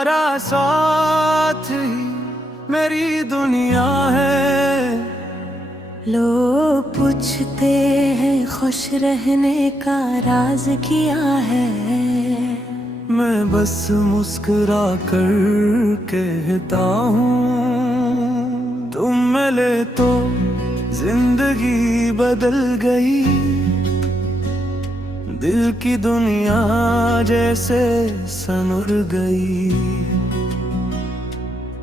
तुम्हारा साथ ही मेरी दुनिया है। लोग पूछते हैं खुश रहने का राज क्या है। मैं बस मुस्कुरा कर कहता हूँ, तुम मिले तो जिंदगी बदल गई। दिल की दुनिया जैसे सनुर गई।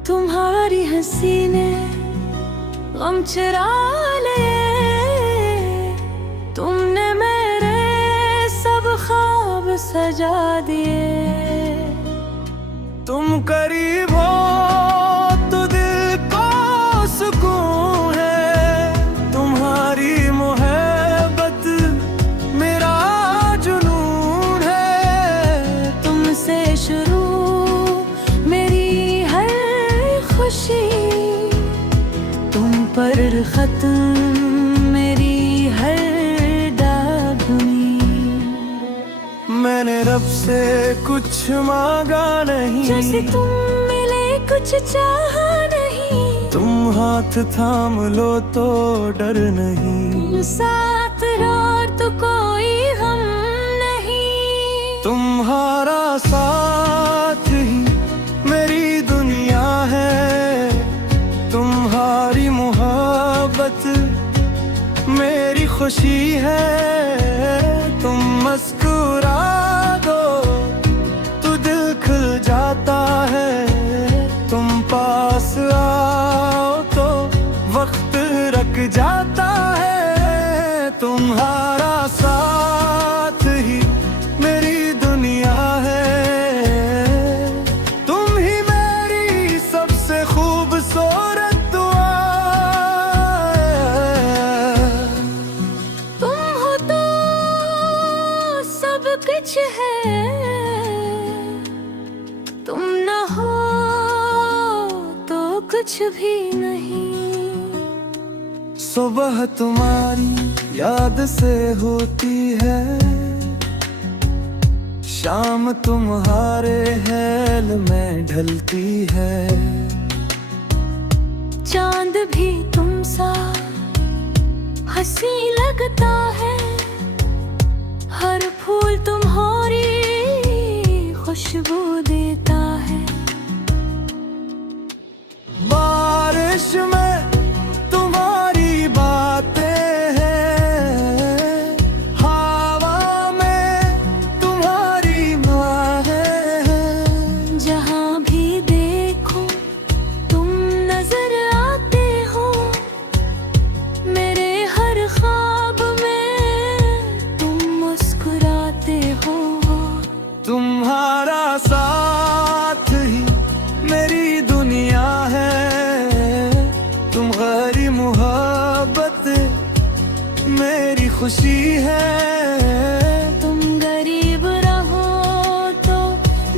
तुम्हारी हंसी ने गम चुरा ले। तुमने मेरे सब ख्वाब सजा दिए। तुम करीब हो तो दिल को सुकून है। तुम्हारी मोहब्बत मेरा जुनून है। तुमसे शुरू मेरी हर खुशी, तुम पर खत्म मेरी हर दागनी। मैंने रब से कुछ मांगा नहीं, जैसे तुम मिले कुछ चाहा नहीं। तुम हाथ थाम लो तो डर नहीं। साथ और तो कोई हम नहीं। तुम्हारा साथ ही मेरी दुनिया है। तुम्हारी मोहब्बत मेरी खुशी है। तुम मुस्कुरा दो तो दिल खुल जाता है। तुम पास आओ तो वक्त रक जाता है। तुम्हारा साथ ही मेरी दुनिया है। तुम ही मेरी सबसे खूबसूरत दुआ है। तुम हो तो सब कुछ है। तुम न हो तो कुछ भी नहीं। सुबह तुम्हारी याद से होती है। शाम तुम्हारे हेल में ढलती है। चांद भी तुम सा हंसी लगता है। हर फूल तुम्हारी खुशबू देता है। बारिश में तुम्हारी बातें हैं। हवा में तुम्हारी बाहें हैं। जहाँ भी देखो तुम नजर आते हो। मेरे हर ख्वाब में तुम मुस्कुराते हो। तुम्हारा साथ ही मेरी दुनिया है। तुम्हारी मोहब्बत मेरी खुशी है। तुम गरीब रहो तो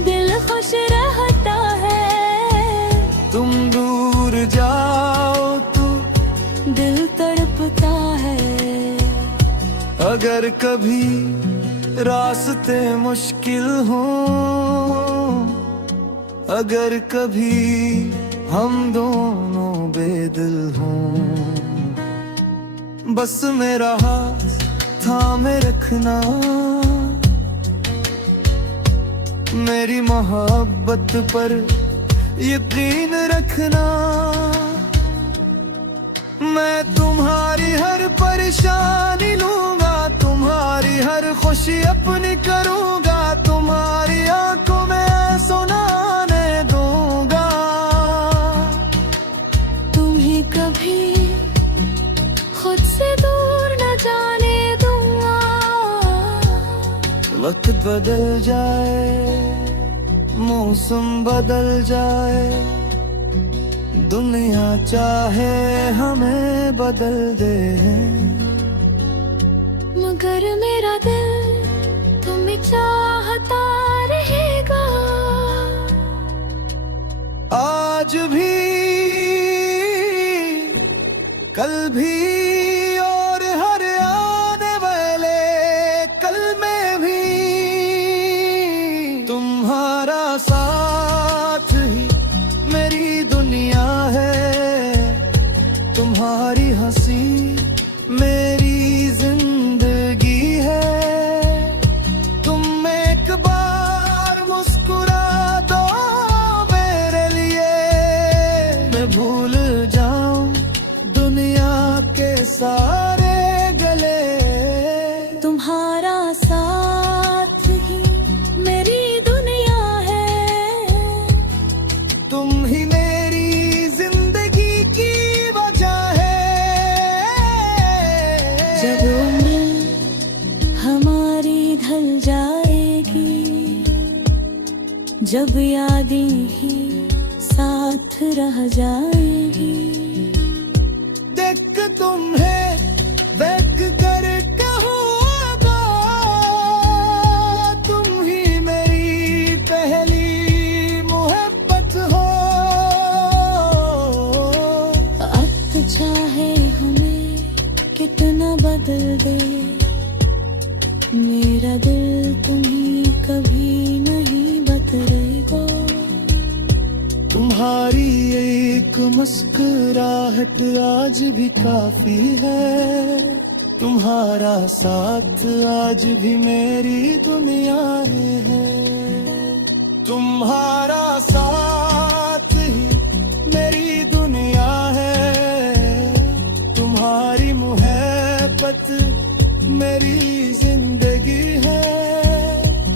दिल खुश रहता है। तुम दूर जाओ तो दिल तड़पता है। अगर कभी रास्ते मुश्किल हो, अगर कभी हम दोनों बेदिल हों, बस मेरा हाथ थामे रखना। मेरी मोहब्बत पर यकीन रखना। मैं तुम्हारी हर परेशानी लूंगा। तुम्हारी हर खुशी अपनी करूंगा। तुम्हारी आंखों में सुनाने दूंगा। तुम्हें कभी खुद से दूर न जाने दूंगा। वक्त बदल जाए, मौसम बदल जाए, दुनिया चाहे हमें बदल दे, मगर मेरा दिल तुम्हें चाहता रहेगा। आज भी कल भी और हर आने वाले कल में भी तुम्हारा साथ तुम्हारा साथ ही मेरी दुनिया है, तुम ही मेरी जिंदगी की वजह है। जब उम्र हमारी ढल जाएगी, जब यादें ही साथ रह जाएगी, देख तुम्हें देख कर कहूँगा, तुम ही मेरी पहली मोहब्बत हो। अब चाहे हमें कितना बदल दे, मेरा दिल तुम्हें कभी नहीं बदलेगा। तुम्हारी एक मुस्कुराहट आज भी काफी है, तुम्हारा साथ आज भी मेरी दुनिया है। तुम्हारा साथ ही मेरी दुनिया है, तुम्हारी मोहब्बत मेरी जिंदगी है।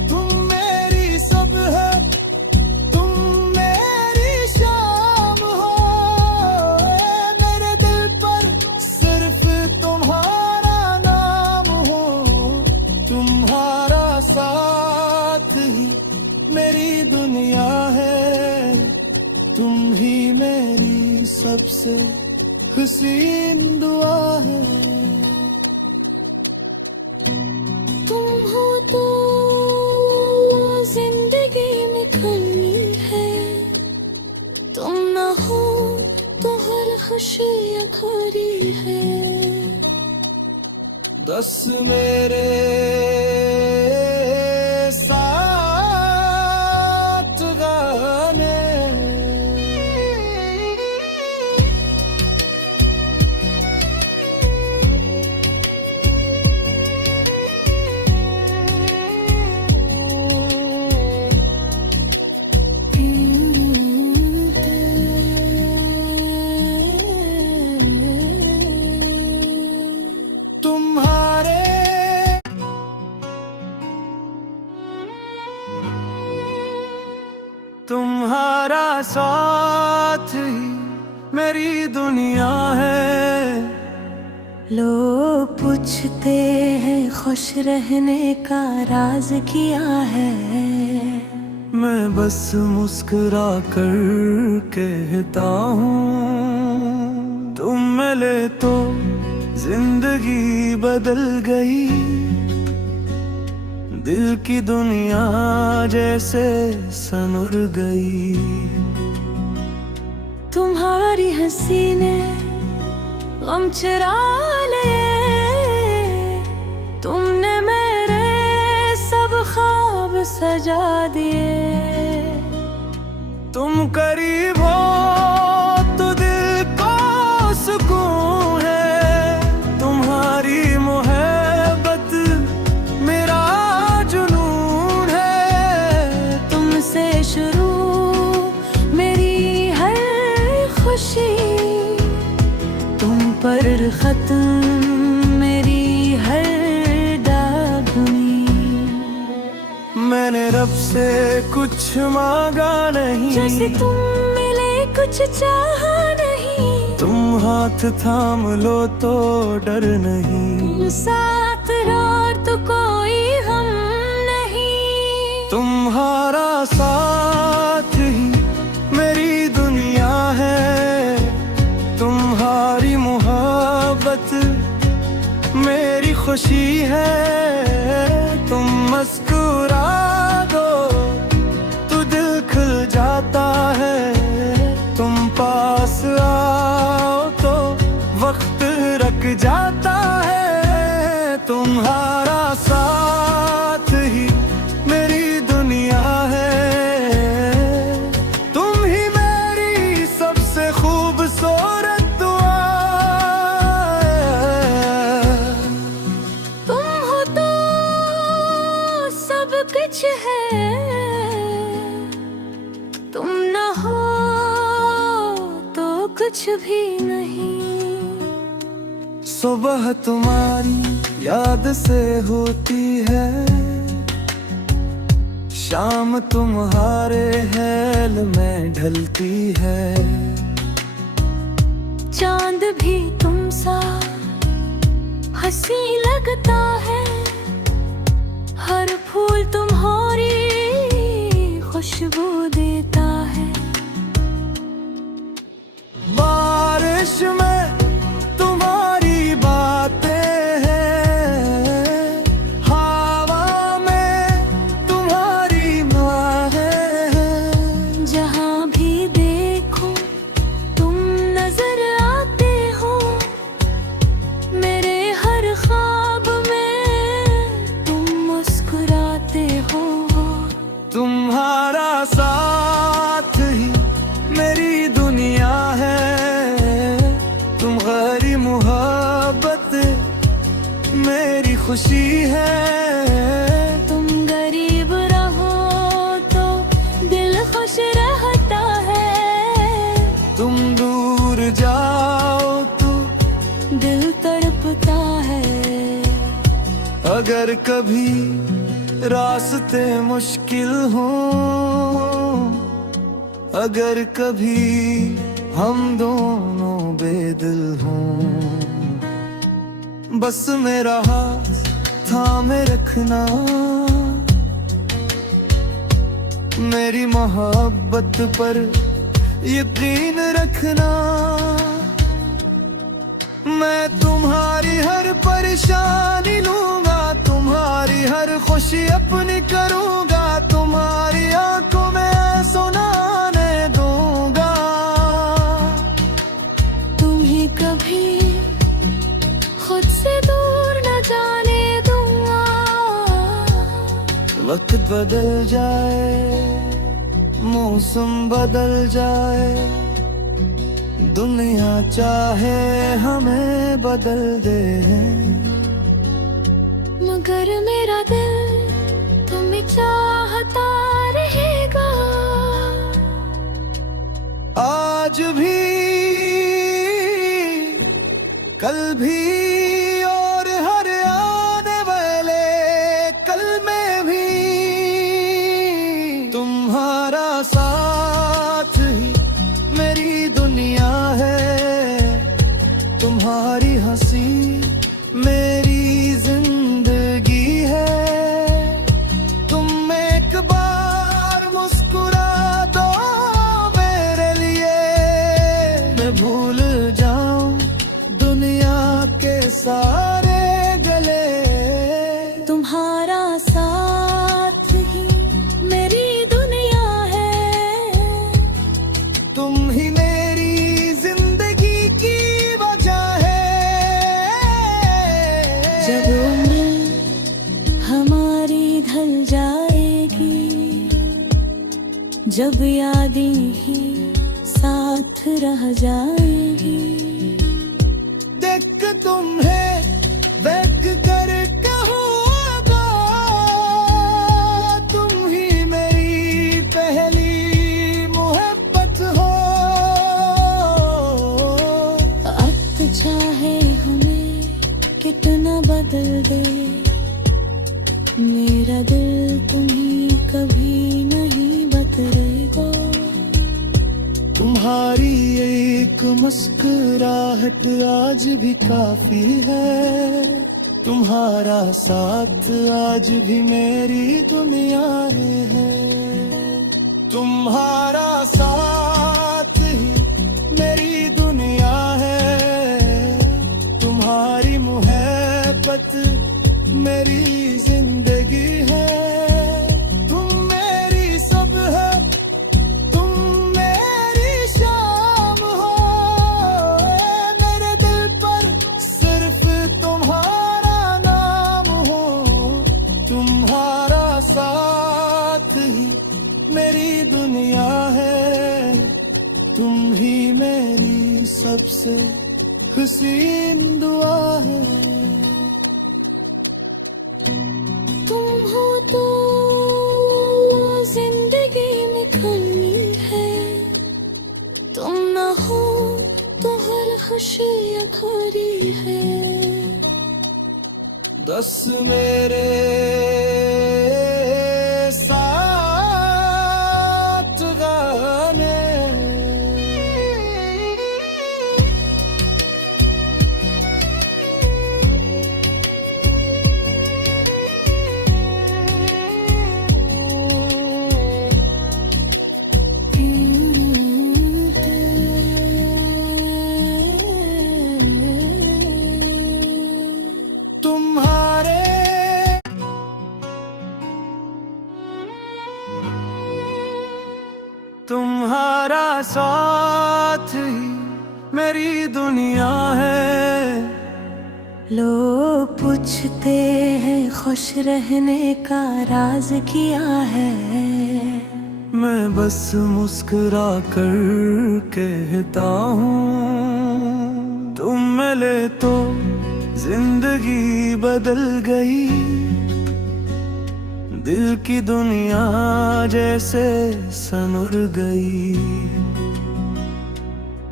तुम मेरी सब है, तुम मेरी शाम हो, मेरे दिल पर सिर्फ तुम्हारा नाम हो। तुम्हारा साथ ही मेरी दुनिया है, तुम ही मेरी सबसे हसीन दुआ है। तुम हो तो जिंदगी में खली है, तुम ना हो तो हर खुशी खोरी है। दस मेरे साथ गाने, तुम्हारे तुम्हारा साथ ही मेरी दुनिया है। लोग पूछते हैं खुश रहने का राज क्या है, मैं बस मुस्कुरा कर कहता हूँ, तुम मिले तो जिंदगी बदल गई, दिल की दुनिया जैसे सनुर गई। तुम्हारी हंसी ने गम चुरा ले, तुमने मेरे सब ख्वाब सजा दिए। तुम करीब हो तो दिल को सुकून है, तुम्हारी मोहब्बत मेरा जुनून है। तुमसे शुरू मेरी हर खुशी, तुम पर खत्म मेरी हर दागनी। मैंने रब से कुछ मांगा नहीं, जैसे तुम मिले कुछ चाहा नहीं, तुम हाथ थाम लो तो डर नहीं, साथ और तो कोई हम नहीं। तुम्हारा साथ ही मेरी दुनिया है, तुम्हारी मोहब्बत मेरी खुशी है। तुम मुस्कुरा दो तो दिल खुल जाता है, तुम पास आओ तो वक्त रक जाता है। तुम्हारा साथ ही मेरी दुनिया है, तुम ही मेरी सबसे खूबसूरत दुआ है। तुम हो तो सब कुछ है, तुम ना हो तो कुछ भी नहीं। सुबह तुम्हारी याद से होती है, शाम तुम्हारे हेल में ढलती है। चांद भी तुम सा हंसी लगता है, हर फूल तुम्हारी खुशबू देता है। बारिश में तुम्हारी बातें हैं, हवा में तुम्हारी बातें हैं। जहाँ भी देखो तुम नजर आते हो, मेरे हर ख्वाब में तुम मुस्कुराते हो। तुम्हारा साथ ही मेरी दुनिया है, तुम्हारी मोहब्बत मेरी खुशी है। तुम गरीब रहो तो दिल खुश रहता है, तुम दूर जाओ तो दिल तड़पता है। अगर कभी रास्ते मुश्किल हो, अगर कभी हम दोनों बेदिल हों, बस मेरा हाथ थामे रखना, मेरी मोहब्बत पर यकीन रखना। मैं तुम्हारी हर परेशानी लूंगा, तुम्हारी हर खुशी अपनी करूंगा, तुम्हारी आंखों में सुनाने दूंगा। तुम्हें कभी खुद से दूर न जाने दूंगा। वक्त बदल जाए, मौसम बदल जाए, दुनिया चाहे हमें बदल दे, मगर मेरा दिल तुम्हें चाहता रहेगा। आज भी कल भी और हर आने वाले कल में भी तुम्हारा साथ ही मेरी दुनिया है, तुम्हारी हंसी मेरी जिंदगी है। तुम एक बार मुस्कुरा दो मेरे लिए, मैं भूल जाऊं दुनिया के सारे गले। तुम्हारा साथ ही मेरी दुनिया है, तुम ही मेरी जिंदगी की वजह है। जब उम्र हमारी ढल जाएगी, जब यादें ही साथ रह जाएगी, देख तुम्हें देख कर कहूँगा, तुम ही मेरी पहली मोहब्बत हो। अब चाहे हमें कितना बदल दे, मेरा दिल तुम्हें कभी नहीं बदलेगा। तुम्हारी एक मुस्कुराहट आज भी काफी है, तुम्हारा साथ आज भी मेरी दुनिया है। तुम्हारा साथ ही मेरी दुनिया है, तुम्हारी मोहब्बत मेरी जिंदगी है। तुम मेरी सब है, तुम मेरी शाम हो, मेरे दिल पर सिर्फ तुम्हारा नाम हो। तुम्हारा साथ ही मेरी दुनिया है, तुम ही मेरी सबसे हसीन दुआ है। तुम हो तो जिंदगी में कमी है, तुम ना हो तो हर खुशी अधूरी है। दस मेरे साथ गाने। तुम्हारा साथ ही मेरी दुनिया है। लोग पूछते हैं खुश रहने का राज क्या है। मैं बस मुस्कुरा कर कहता हूँ, तुम मिले तो जिंदगी बदल गई। दिल की दुनिया जैसे सनुर गई।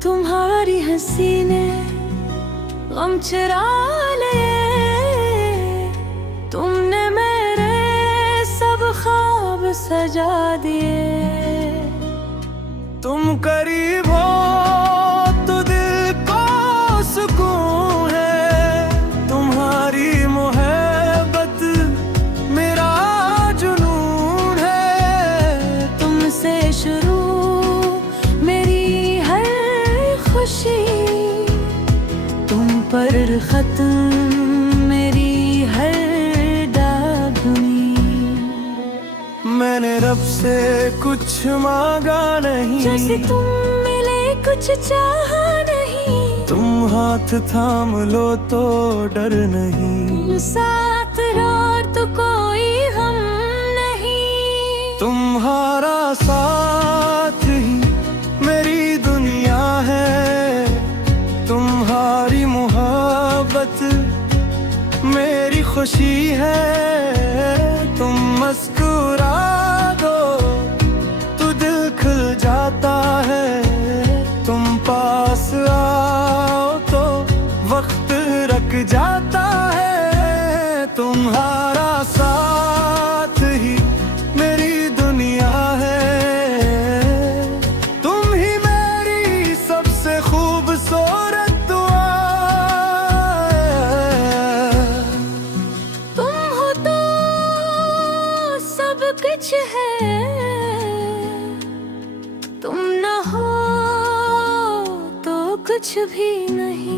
तुम्हारी हंसी ने गम चुरा लिए। तुमने मेरे सब ख्वाब सजा दिए। तुम करीब हो तो दिल को सुकून है। तुम्हारी मोहब्बत मेरा जुनून है। तुमसे शुरू मेरी हर खुशी, तुम पर खत्म मेरी हर दागनी। मैंने रब से कुछ मांगा नहीं, जैसे तुम मिले कुछ चाहा नहीं। तुम हाथ थाम लो तो डर नहीं। साथ रहो तो कोई हम नहीं। तुम्हारा साथ ही मेरी दुनिया है। तुम्हारी मोहब्बत मेरी खुशी है। तुम मुस्कुरा दो तो दिल खुल जाता है। तुम पास आओ तो वक्त रक जाता है। तुम्हारा साथ ही मेरी दुनिया है। तुम ही मेरी सबसे खूबसूरत दुआ। तुम हो तो सब कुछ है। तुम न हो तो कुछ भी नहीं।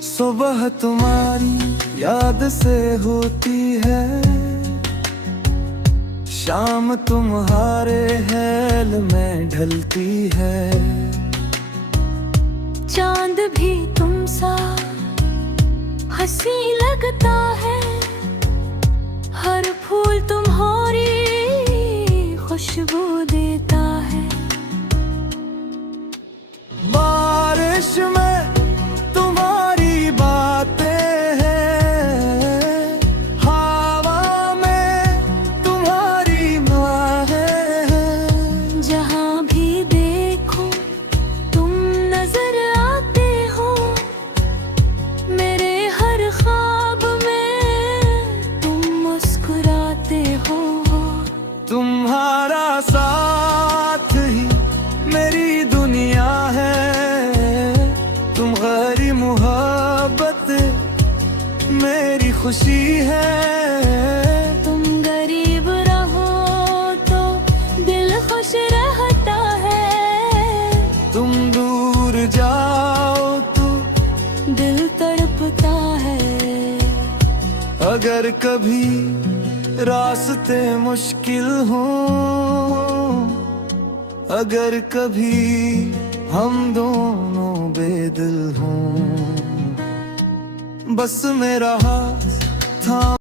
सुबह तुम्हारी याद से होती है। शाम तुम्हारे हेल में ढलती है। चांद भी तुम सा हंसी लगता है। हर फूल तुम्हारी खुशबू देता है। बारिश में तुम्हारी बातें हैं। हवा में तुम्हारी बाहें हैं। जहाँ भी देखो तुम नजर आते हो। मेरे हर ख्वाब में तुम मुस्कुराते हो। तुम्हारा साथ ही मेरी दुनिया है। तुम्हारी मोहब्बत मेरी खुशी है। तुम गरीब रहो तो दिल खुश रहता है। तुम दूर जाओ तो दिल तड़पता है। अगर कभी रास्ते मुश्किल हो, अगर कभी हम दोनों बेदिल हों, बस मेरा हाथ थाम